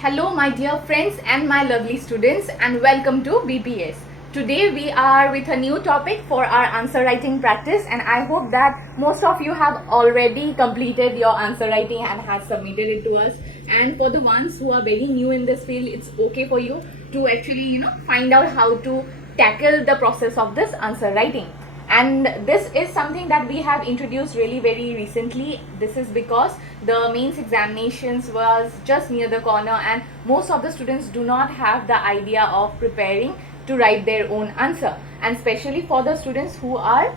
Hello my dear friends and my lovely students, and welcome to BPS. Today we are with a new topic for our answer writing practice, and I hope that most of you have already completed your answer writing and have submitted it to us. And for the ones who are very new in this field, it's okay for you to actually find out how to tackle the process of this answer writing. And this is something that we have introduced really very recently. This is because the mains examinations was just near the corner, and most of the students do not have the idea of preparing to write their own answer, and especially for the students who are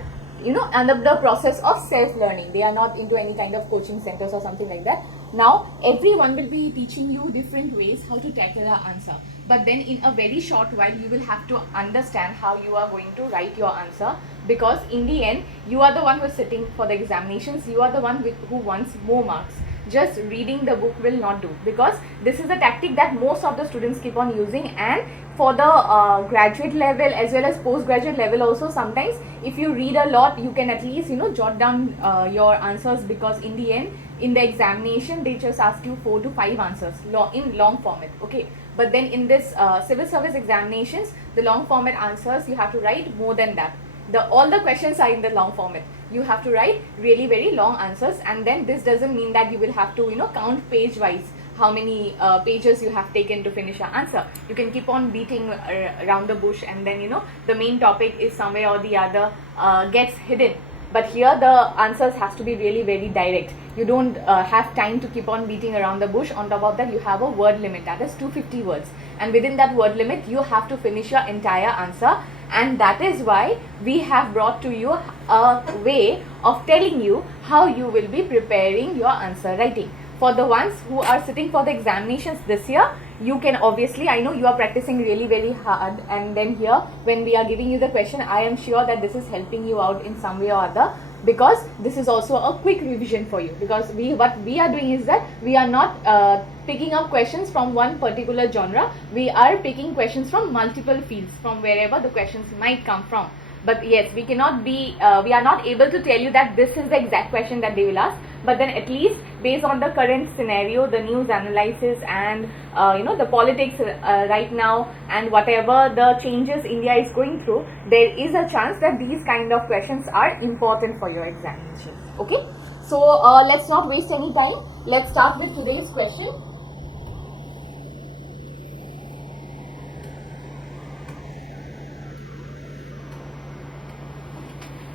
under the process of self-learning. They are not into any kind of coaching centers or something like that. Now everyone will be teaching you different ways how to tackle the answer, but then in a very short while you will have to understand how you are going to write your answer, because in the end you are the one who is sitting for the examinations. You are the one who wants more marks. Just reading the book will not do, because this is a tactic that most of the students keep on using. And for the graduate level as well as postgraduate level also, sometimes if you read a lot, you can at least jot down your answers, because in the end in the examination they just ask you 4 to 5 answers in long format. Okay, but then in this civil service examinations, the long format answers you have to write more than that. All the questions are in the long format. You have to write really very long answers, and then this doesn't mean that you will have to count page wise how many pages you have taken to finish your answer. You can keep on beating around the bush, and then the main topic is somewhere or the other gets hidden. But here the answers has to be really very direct. You don't have time to keep on beating around the bush. On top of that, you have a word limit, that is 250 words, and within that word limit you have to finish your entire answer. And that is why we have brought to you a way of telling you how you will be preparing your answer writing. For the ones who are sitting for the examinations this year, you can obviously, I know you are practicing really very hard, and then here when we are giving you the question, I am sure that this is helping you out in some way or other, because this is also a quick revision for you. Because what we are doing is that we are not picking up questions from one particular genre. We are picking questions from multiple fields, from wherever the questions might come from. But yes, we cannot be we are not able to tell you that this is the exact question that they will ask, but then at least based on the current scenario, the news analysis, and the politics right now, and whatever the changes India is going through, there is a chance that these kind of questions are important for your examination. Okay, so let's not waste any time. Let's start with today's question.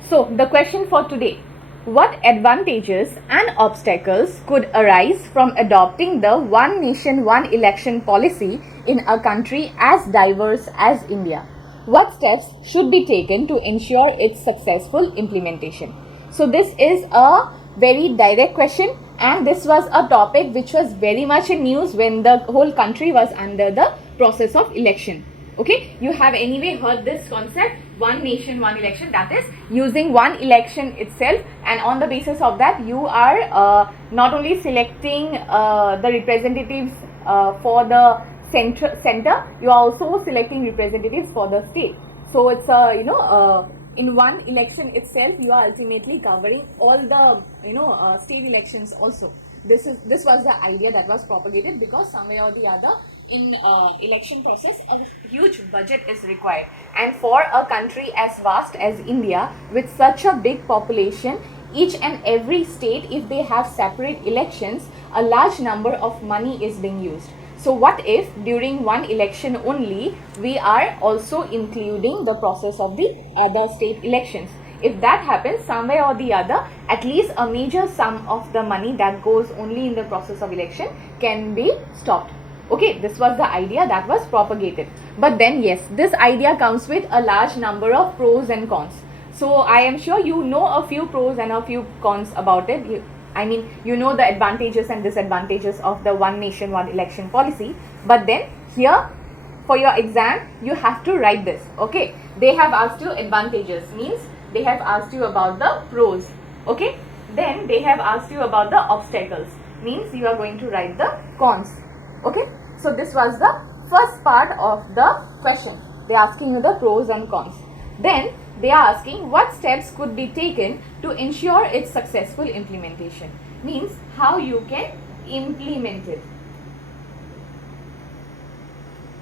So the question for today: what advantages and obstacles could arise from adopting the one nation, one election policy in a country as diverse as India? What steps should be taken to ensure its successful implementation? So this is a very direct question, and this was a topic which was very much in news when the whole country was under the process of election. Okay, you have anyway heard this concept, one nation, one election, that is using one election itself, and on the basis of that you are not only selecting the representatives for the center, you are also selecting representatives for the state. So it's in one election itself you are ultimately covering all the state elections also. This was the idea that was propagated, because somewhere or the other in election process a huge budget is required, and for a country as vast as India with such a big population, each and every state, if they have separate elections, a large number of money is being used. So what if during one election only we are also including the process of the other state elections? If that happens, somewhere or the other, at least a major sum of the money that goes only in the process of election can be stopped. Okay, this was the idea that was propagated. But then yes, this idea comes with a large number of pros and cons. So I am sure you know a few pros and a few cons about it. You know the advantages and disadvantages of the one nation, one election policy. But then here for your exam, you have to write this. Okay, they have asked you advantages, means they have asked you about the pros. Okay, then they have asked you about the obstacles, means you are going to write the cons. Okay, so this was the first part of the question. They are asking you the pros and cons. Then they are asking what steps could be taken to ensure its successful implementation, means how you can implement it.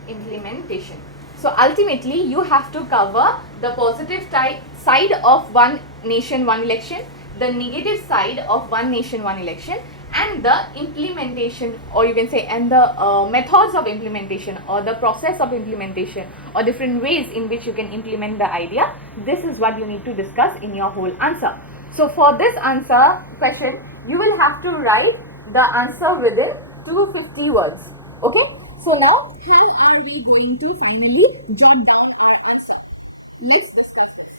implementation. So ultimately you have to cover the positive side of one nation, one election, the negative side of one nation, one election, and the implementation, or you can say, and the methods of implementation, or the process of implementation, or different ways in which you can implement the idea. This is what you need to discuss in your whole answer. So for this answer question, you will have to write the answer within 250 words. Okay? So now, how are we going to finally jot down the answer? Let's discuss this.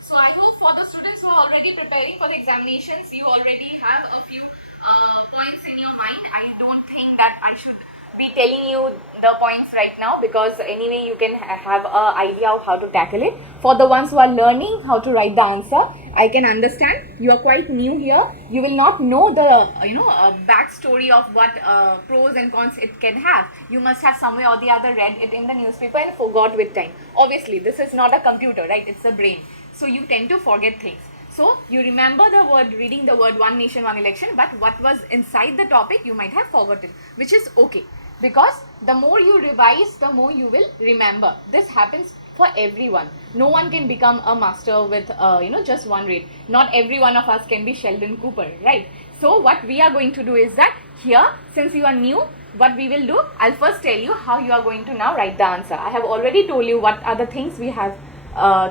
So I hope for the students who are already preparing for the examinations, you already have a few points in your mind. I don't think that I should be telling you the points right now, because anyway you can have an idea of how to tackle it. For the ones who are learning how to write the answer, I can understand you are quite new here. You will not know the backstory of what pros and cons it can have. You must have somewhere or the other read it in the newspaper and forgot with time. Obviously this is not a computer, right? It's a brain. So you tend to forget things. So you remember the word, reading the word one nation, one election, but what was inside the topic you might have forgotten, which is okay, because the more you revise, the more you will remember. This happens for everyone. No one can become a master with just one read. Not every one of us can be Sheldon Cooper, right? So what we are going to do is that here, since you are new, what we will do, I'll first tell you how you are going to now write the answer. I have already told you what are the things we have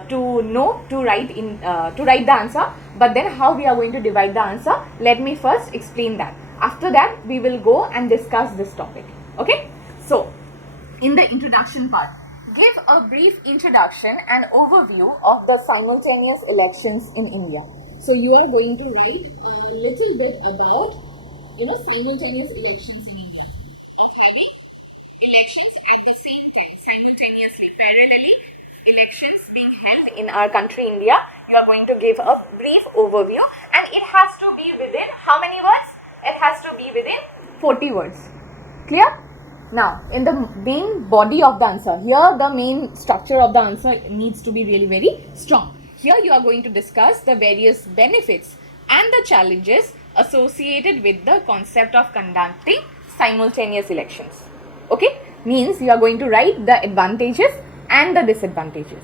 to know to write the answer, but then how we are going to divide the answer, let me first explain that. After that we will go and discuss this topic. Okay, so in the introduction part, give a brief introduction and overview of the simultaneous elections in India. So you are going to write a little bit about simultaneous elections in India. Having elections at the same time, simultaneously, parallelly, elections being held in our country India. You are going to give a brief overview, and it has to be within how many words? It has to be within 40 words. Clear? Now, in the main body of the answer, here the main structure of the answer needs to be really very strong. Here you are going to discuss the various benefits and the challenges associated with the concept of conducting simultaneous elections. Okay? Means you are going to write the advantages and the disadvantages.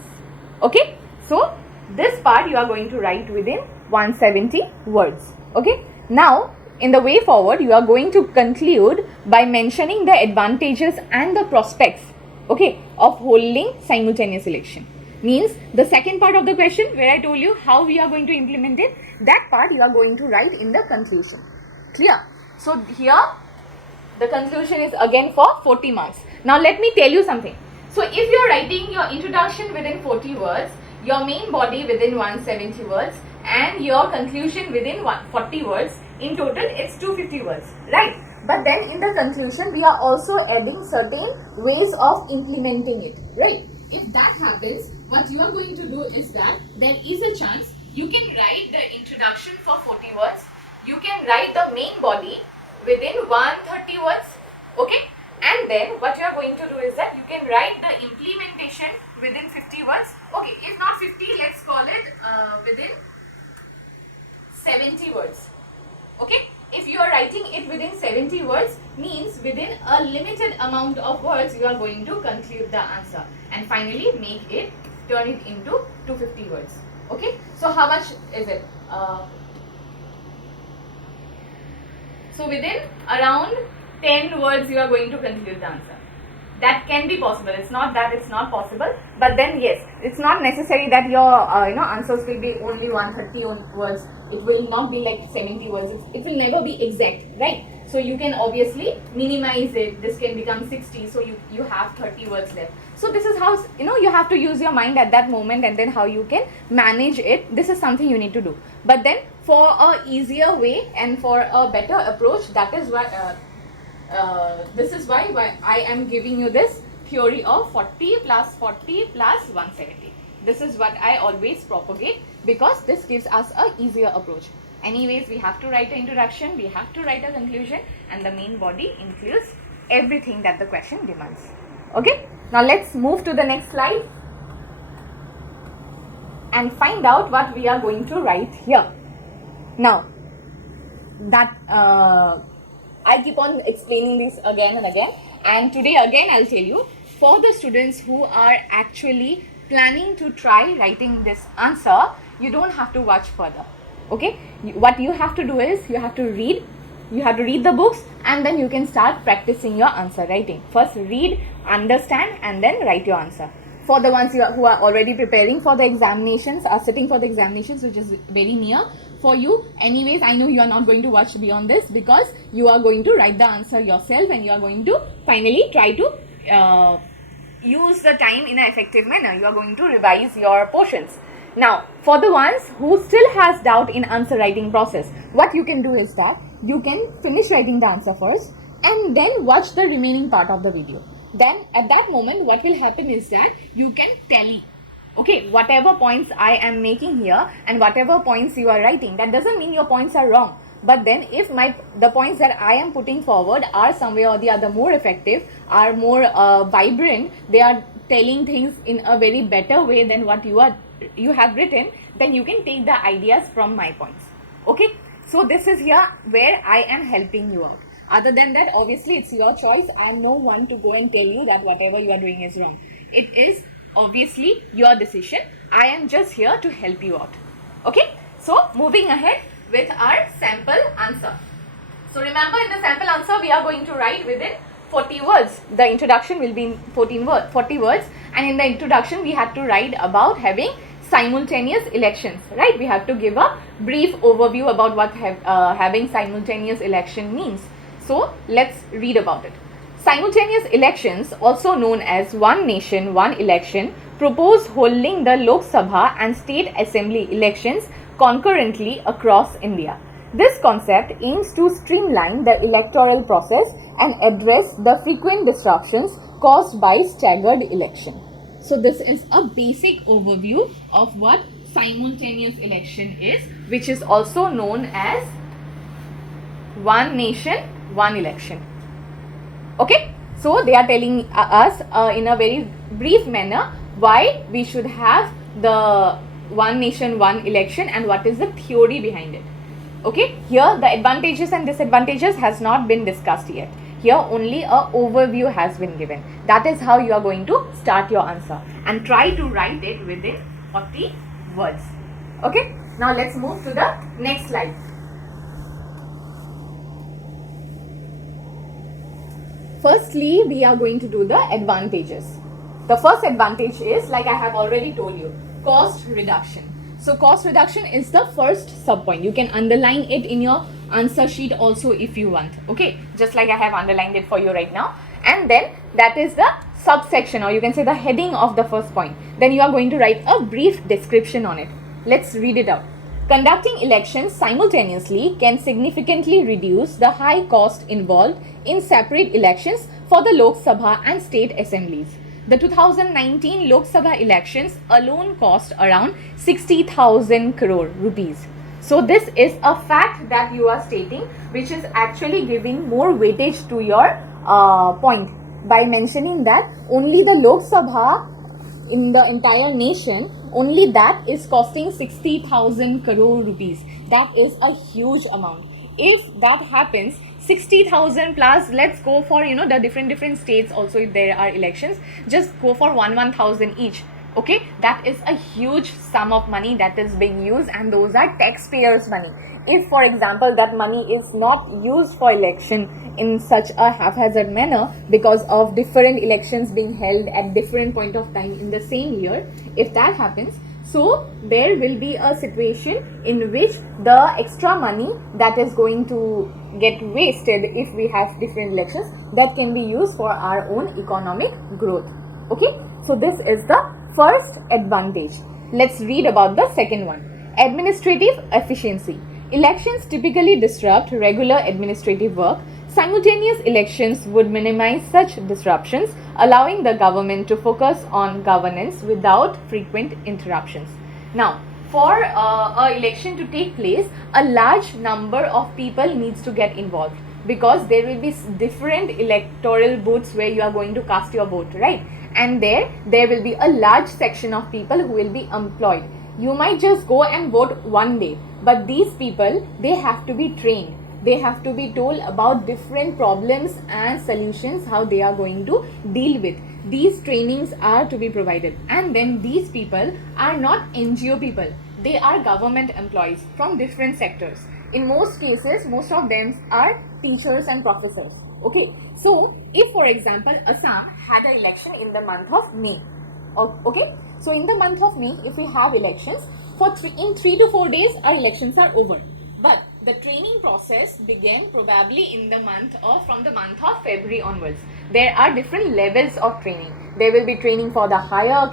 Okay? So, this part you are going to write within 170 words. Okay? Now, in the way forward, you are going to conclude by mentioning the advantages and the prospects, okay, of holding simultaneous election. Means the second part of the question, where I told you how we are going to implement it, that part you are going to write in the conclusion. Clear? So here the conclusion is again for 40 marks. Now let me tell you something. So if you are writing your introduction within 40 words, your main body within 170 words, and your conclusion within 140 words, in total it's 250 words, right? But then in the conclusion we are also adding certain ways of implementing it, right? If that happens, what you are going to do is that there is a chance you can write the introduction for 40 words, you can write the main body within 130 words, okay? And then what you are going to do is that you can write the implementation within 50 words, okay? If not 50, let's call it within 70 words. Okay, if you are writing it within 70 words, means within a limited amount of words you are going to conclude the answer, and finally turn it into 250 words. Okay, so how much is it? So within around 10 words you are going to conclude the answer. That can be possible. It's not that it's not possible, but then yes, it's not necessary that your answers will be only 130 words. It will not be like 70 words. It will never be exact, right? So you can obviously minimize it. This can become 60, so you have 30 words left. So this is how you have to use your mind at that moment, and then how you can manage it. This is something you need to do. But then for a easier way and for a better approach, that is why this is why I am giving you this theory of 40 plus 40 plus 170. This is what I always propagate, because this gives us a easier approach. Anyways, we have to write an introduction, we have to write a conclusion, and the main body includes everything that the question demands. Okay, now let's move to the next slide and find out what we are going to write here. Now that I keep on explaining this again and again, and today again I'll tell you, for the students who are actually planning to try writing this answer, you don't have to watch further. Okay, what you have to do is you have to read the books, and then you can start practicing your answer writing. First read, understand, and then write your answer. For the ones who are already preparing for the examinations, are sitting for the examinations, which is very near for you, anyways, I know you are not going to watch beyond this, because you are going to write the answer yourself, and you are going to finally try to use the time in an effective manner. You are going to revise your portions. Now, for the ones who still has doubt in answer writing process, what you can do is that you can finish writing the answer first and then watch the remaining part of the video. Then at that moment, what will happen is that you can tally, okay, whatever points I am making here and whatever points you are writing, that doesn't mean your points are wrong. But then if the points that I am putting forward are somewhere or the other more effective, are more vibrant, they are telling things in a very better way than what you have written, then you can take the ideas from my points. Okay, so this is here where I am helping you out. Other than that, obviously it's your choice. I am no one to go and tell you that whatever you are doing is wrong. It is obviously your decision. I am just here to help you out. Okay, so moving ahead with our sample answer. So remember, in the sample answer we are going to write within 40 words. The introduction will be in 40 words, and in the introduction we had to write about having simultaneous elections, right? We have to give a brief overview about what having simultaneous election means. So let's read about it. Simultaneous elections, also known as one nation, one election, propose holding the Lok Sabha and state assembly elections concurrently across India. This concept aims to streamline the electoral process and address the frequent disruptions caused by staggered election. So this is a basic overview of what simultaneous election is, which is also known as one nation, one election. Okay, so they are telling us in a very brief manner why we should have the one nation, one election, and what is the theory behind it. Okay, here the advantages and disadvantages has not been discussed yet. Here only a overview has been given. That is how you are going to start your answer, and try to write it within 40 words. Okay, now let's move to the next slide. Firstly, we are going to do the advantages. The first advantage is, like I have already told you, cost reduction. So cost reduction is the first sub point. You can underline it in your answer sheet also if you want. Okay, just like I have underlined it for you right now. And then that is the subsection, or you can say the heading of the first point. Then you are going to write a brief description on it. Let's read it out. Conducting elections simultaneously can significantly reduce the high cost involved in separate elections for the Lok Sabha and state assemblies. The 2019 Lok Sabha elections alone cost around 60,000 crore rupees. So this is a fact that you are stating, which is actually giving more weightage to your point by mentioning that only the Lok Sabha in the entire nation, only that is costing 60,000 crore rupees. That is a huge amount. If that happens, 60,000 plus, let's go for the different states also, if there are elections, just go for 1,000 each. Okay, that is a huge sum of money that is being used, and those are taxpayers' money. If, for example, that money is not used for election in such a haphazard manner because of different elections being held at different point of time in the same year, if that happens, so there will be a situation in which the extra money that is going to get wasted if we have different elections, that can be used for our own economic growth. Okay, so this is the first advantage. Let's read about the second one. Administrative efficiency. Elections typically disrupt regular administrative work. Simultaneous elections would minimize such disruptions, allowing the government to focus on governance without frequent interruptions. Now, for an election to take place, a large number of people needs to get involved, because there will be different electoral booths where you are going to cast your vote, right? And there will be a large section of people who will be employed. You might just go and vote one day, but these people, they have to be trained. they have to be told about different problems and solutions, how they are going to deal with. These trainings are to be provided. And then these people are not NGO people, they are government employees from different sectors. In most cases, most of them are teachers and professors. Okay, so if for example Assam had an election in the month of May, okay, so in the month of May, if we have elections, in 3 to 4 days our elections are over. But the training process began probably in the month of, from the month of February onwards. There are different levels of training. There will be training for the higher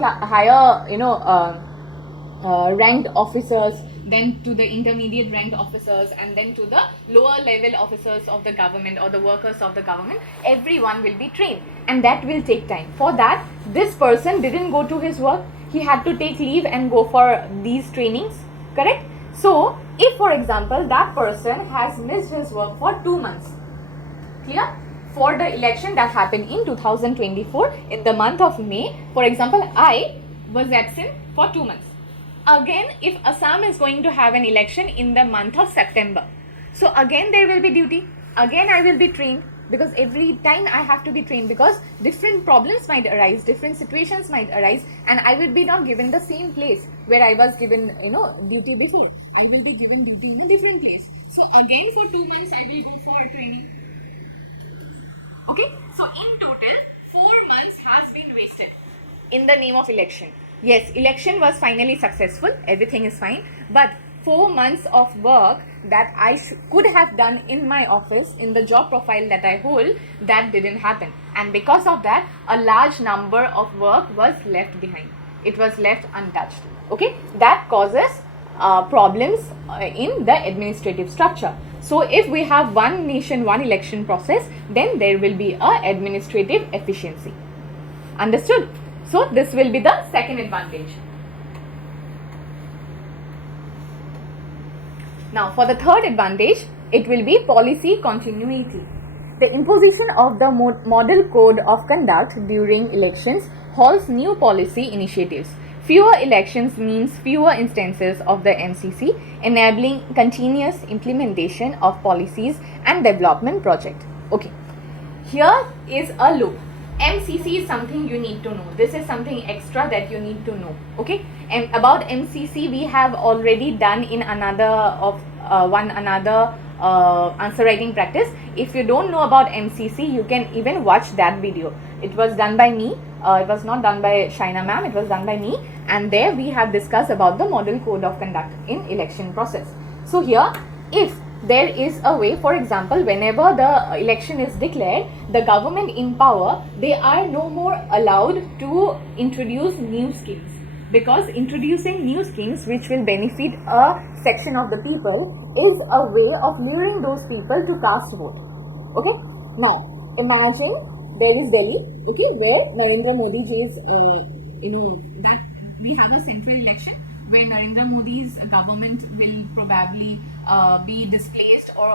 ranked officers, then to the intermediate ranked officers, and then to the lower level officers of the government or the workers of the government. Everyone will be trained, and that will take time. For that, this person didn't go to his work, he had to take leave and go for these trainings, correct? So if for example that person has missed his work for 2 months, clear, for the election that happened in 2024 in the month of May, for example I was absent for 2 months. Again, if Assam is going to have an election in the month of September, so again there will be duty, again I will be trained, because every time I have to be trained, because different problems might arise, different situations might arise, and I will be not given the same place where I was given duty before. I will be given duty in a different place. So again for 2 months I will go for training. Okay, so in total 4 months has been wasted in the name of election. Yes, election was finally successful, everything is fine, but 4 months of work that I could have done in my office, in the job profile that I hold, that didn't happen. And because of that, a large number of work was left behind. It was left untouched. Okay, that causes problems in the administrative structure. So if we have one nation, one election process, then there will be a administrative efficiency. Understood? So this will be the second advantage. Now for the third advantage, it will be policy continuity. The imposition of the model code of conduct during elections halts new policy initiatives. Fewer elections means fewer instances of the MCC, enabling continuous implementation of policies and development project. Okay, here is a loop. MCC is something you need to know. This is something extra that you need to know. Okay, and about MCC we have already done in another answer writing practice. If you don't know about MCC, you can even watch that video. It was done by me. It was not done by Shaina ma'am, it was done by me, and there we have discussed about the model code of conduct in election process. So here, if there is a way, for example, whenever the election is declared, the government in power, they are no more allowed to introduce new schemes, because introducing new schemes which will benefit a section of the people is a way of luring those people to cast vote. Okay, now imagine there is Delhi, okay, where Narendra Modi ji is that we have a central election where Narendra Modi's government will probably be displaced or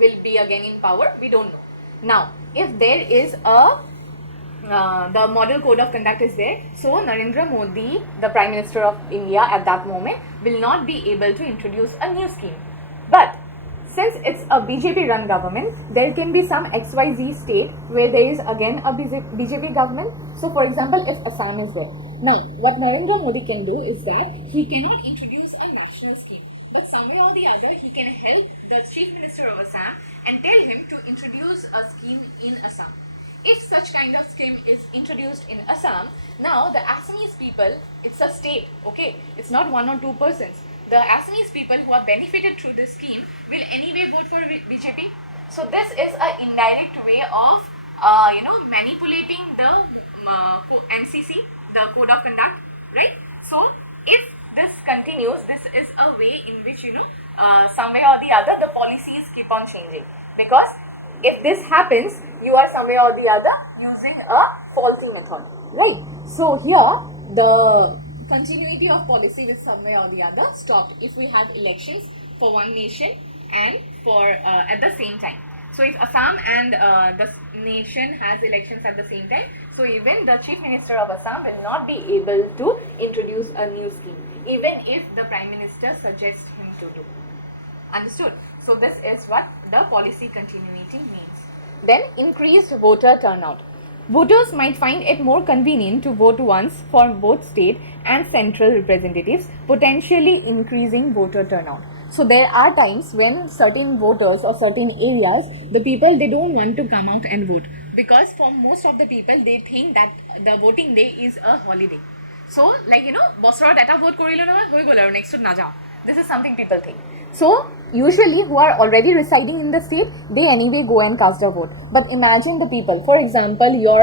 will be again in power, we don't know. Now if there is a the model code of conduct is there, so Narendra Modi, the Prime Minister of India at that moment, will not be able to introduce a new scheme. But since it's a BJP run government, there can be some XYZ state where there is again a BJP government. So for example, if Assam is there, now what Narendra Modi can do is that he cannot introduce a national scheme, but somewhere or the other he can help the Chief Minister of Assam and tell him to introduce a scheme in Assam. If such kind of scheme is introduced in Assam, now the Assamese people, it's a state, okay, it's not 1 or 2 persons. The Assamese people who are benefited through this scheme will anyway vote for BJP. So this is an indirect way of manipulating the MCC, the code of conduct, right? So if this continues, this is a way in which somewhere or the other the policies keep on changing, because if this happens, you are somewhere or the other using a faulty method, right? So here the continuity of policy will somewhere or the other stopped if we have elections for one nation and for at the same time. So if Assam and the nation has elections at the same time, so even the Chief Minister of Assam will not be able to introduce a new scheme, even if the Prime Minister suggests him to do. Understood? So this is what the policy continuity means. Then increased voter turnout. Voters might find it more convenient to vote once for both state and central representatives, potentially increasing voter turnout. So there are times when certain voters or certain areas, the people, they don't want to come out and vote, because for most of the people they think that the voting day is a holiday. So like বছৰত এটা vote কৰিলো নহয় হৈ গ'ল আৰু নেক্সটত নাযাওঁ. This is something people think. So usually who are already residing in the state, they anyway go and cast a vote. But imagine the people, for example, your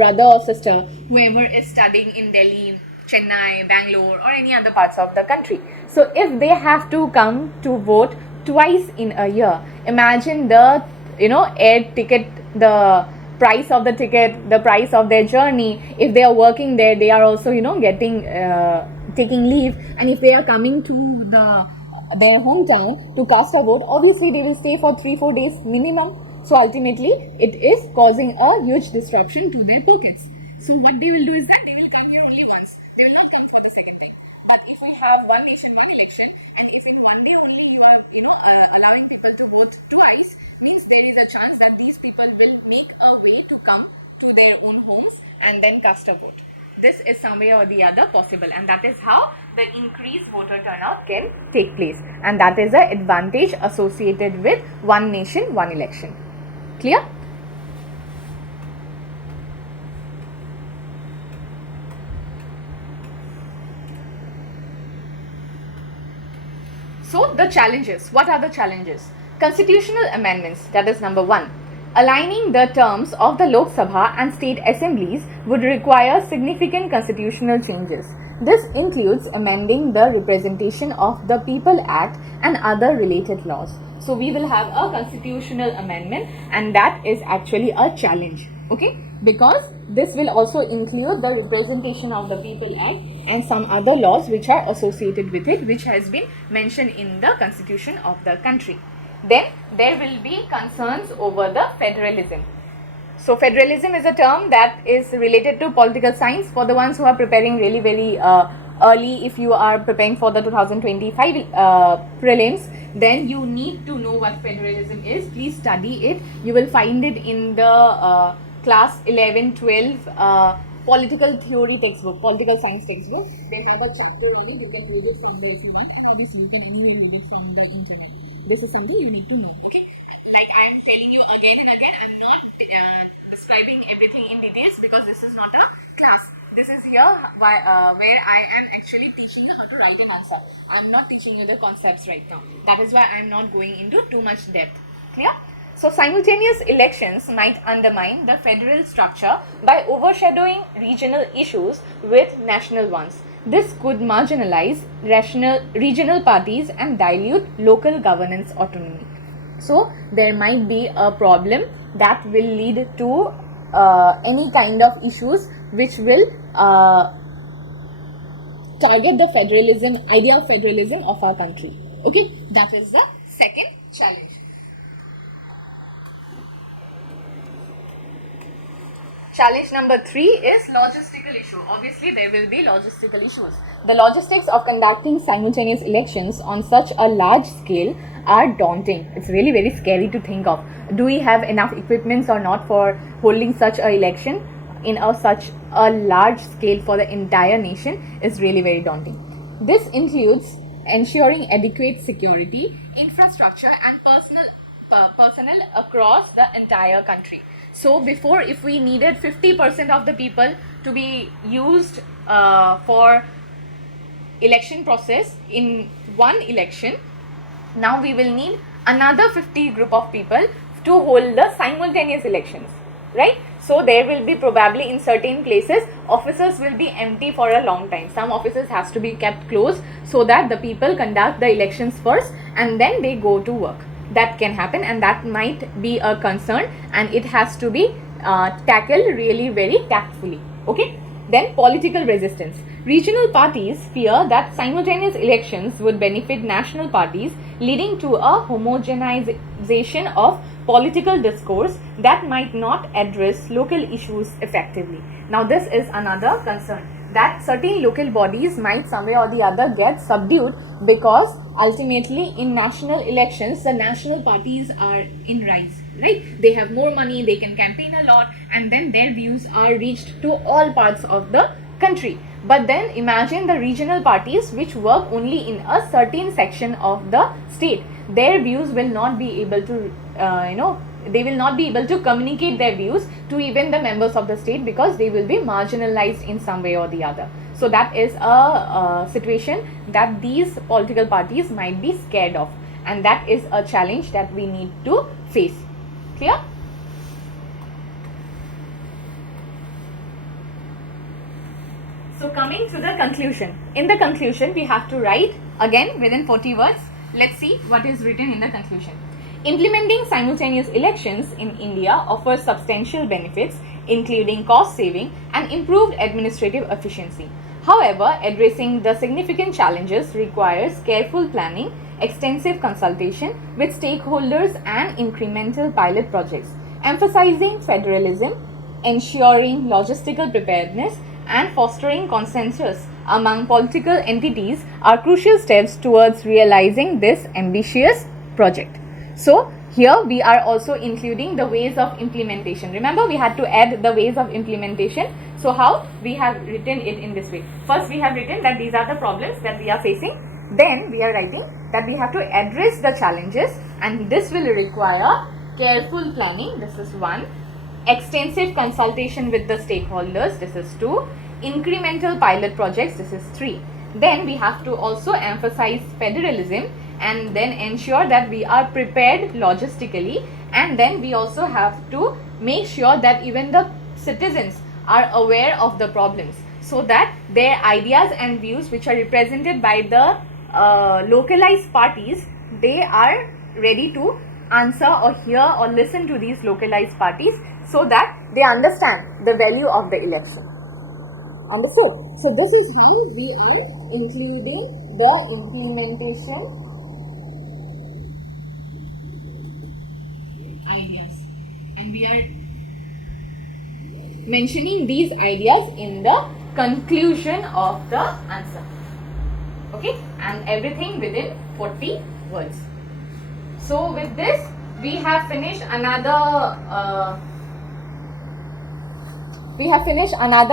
brother or sister, whoever is studying in Delhi, Chennai, Bangalore, or any other parts of the country. So if they have to come to vote twice in a year, imagine the air ticket, the price of the ticket, the price of their journey. If they are working there, they are also getting taking leave, and if they are coming to their hometown to cast a vote, obviously they will stay for 3-4 days minimum. So ultimately it is causing a huge disruption to their pockets. So what they will do is that they will come here only once, they will not come for the second thing. But if we have one nation, one election, and if in one day only you are allowing people to vote twice, means there is a chance that these people will make a way to come to their own homes and then cast a vote. This is some way or the other possible, and that is how the increased voter turnout can take place, and that is an advantage associated with one nation, one election. Clear? So the challenges, what are the challenges? Constitutional amendments, that is number 1. Aligning the terms of the Lok Sabha and state assemblies would require significant constitutional changes. This includes amending the Representation of the People Act and other related laws. So we will have a constitutional amendment, and that is actually a challenge, okay? Because this will also include the Representation of the People Act and some other laws which are associated with it, which has been mentioned in the constitution of the country. Then there will be concerns over the federalism. So federalism is a term that is related to political science. For the ones who are preparing really very early, if you are preparing for the 2025 prelims, then you need to know what federalism is. Please study it. You will find it in the class 11, 12 political theory textbook, political science textbook. They have a chapter on it. You can read it from the internet. Obviously, you can anyway read it from the internet. This is something you need to know, okay? Like I am telling you again and again, I am not describing everything in details, because this is not a class. This is here where I am actually teaching you how to write an answer. I am not teaching you the concepts right now. That is why I am not going into too much depth. Clear? So simultaneous elections might undermine the federal structure by overshadowing regional issues with national ones. This could marginalize regional parties and dilute local governance autonomy. So there might be a problem that will lead to any kind of issues which will target the federalism, idea of federalism of our country. Okay, that is the second challenge. Challenge number 3 is logistical issue. Obviously, there will be logistical issues. The logistics of conducting simultaneous elections on such a large scale are daunting. It's really very scary to think of. Do we have enough equipments or not for holding such an election in such a large scale for the entire nation is really very daunting. This includes ensuring adequate security, infrastructure, and personnel across the entire country. So before, if we needed 50% of the people to be used for election process in one election, now we will need another 50 group of people to hold the simultaneous elections, right? So there will be probably in certain places offices will be empty for a long time. Some offices has to be kept closed so that the people conduct the elections first and then they go to work. That can happen, and that might be a concern, and it has to be tackled really very tactfully. Okay. Then political resistance. Regional parties fear that simultaneous elections would benefit national parties, leading to a homogenization of political discourse that might not address local issues effectively. Now this is another concern, that certain local bodies might some way or the other get subdued, because ultimately in national elections the national parties are in rise, right? They have more money, they can campaign a lot, and then their views are reached to all parts of the country. But then imagine the regional parties which work only in a certain section of the state. Their views will not be able to they will not be able to communicate their views to even the members of the state, because they will be marginalized in some way or the other. So that is a situation that these political parties might be scared of, and that is a challenge that we need to face. Clear? So coming to the conclusion. In the conclusion, we have to write again within 40 words. Let's see what is written in the conclusion. Implementing simultaneous elections in India offers substantial benefits, including cost saving and improved administrative efficiency. However, addressing the significant challenges requires careful planning, extensive consultation with stakeholders and incremental pilot projects. Emphasizing federalism, ensuring logistical preparedness, and fostering consensus among political entities are crucial steps towards realizing this ambitious project. So here we are also including the ways of implementation. Remember, we had to add the ways of implementation. So how? We have written it in this way. First, we have written that these are the problems that we are facing. Then we are writing that we have to address the challenges, and this will require careful planning. This is 1. Extensive consultation with the stakeholders. This is 2. Incremental pilot projects. This is 3. Then we have to also emphasize federalism, and then ensure that we are prepared logistically, and then we also have to make sure that even the citizens are aware of the problems, so that their ideas and views which are represented by the localized parties, they are ready to answer or hear or listen to these localized parties, so that they understand the value of the election. Understood? So this is how we are including the implementation ideas, and we are mentioning these ideas in the conclusion of the answer. Okay, and everything within 40 words. So with this, we have finished another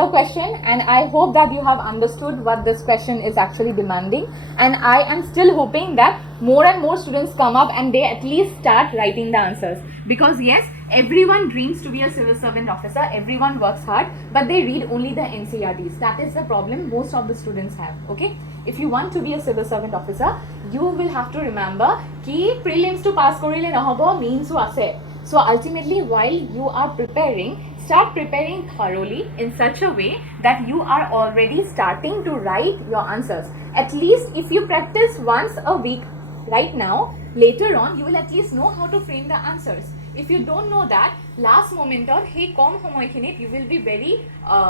question, and I hope that you have understood what this question is actually demanding, and I am still hoping that more and more students come up and they at least start writing the answers, because yes, everyone dreams to be a civil servant officer, everyone works hard, but they read only the NCERTs. That is the problem most of the students have. Okay, if you want to be a civil servant officer, you will have to remember ki prelims to pass korile nahabo means to ase. So ultimately, while you are preparing, start preparing thoroughly in such a way that you are already starting to write your answers. At least if you practice once a week right now, later on you will at least know how to frame the answers. If you don't know that, last moment or hey kom homoy khinit, you will be very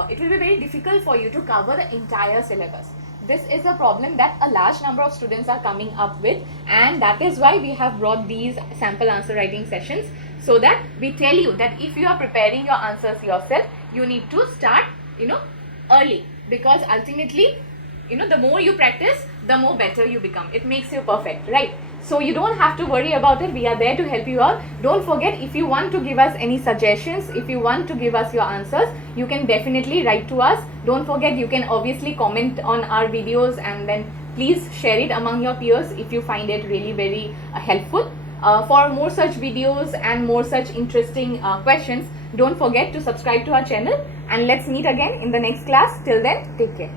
it will be very difficult for you to cover the entire syllabus. This is a problem that a large number of students are coming up with, and that is why we have brought these sample answer writing sessions, so that we tell you that if you are preparing your answers yourself, you need to start early, because ultimately the more you practice, the more better you become. It makes you perfect, right? So you don't have to worry about it. We are there to help you out. Don't forget, if you want to give us any suggestions, if you want to give us your answers, you can definitely write to us. Don't forget, you can obviously comment on our videos, and then please share it among your peers if you find it really very helpful. For more such videos and more such interesting questions, don't forget to subscribe to our channel, and let's meet again in the next class. Till then, take care.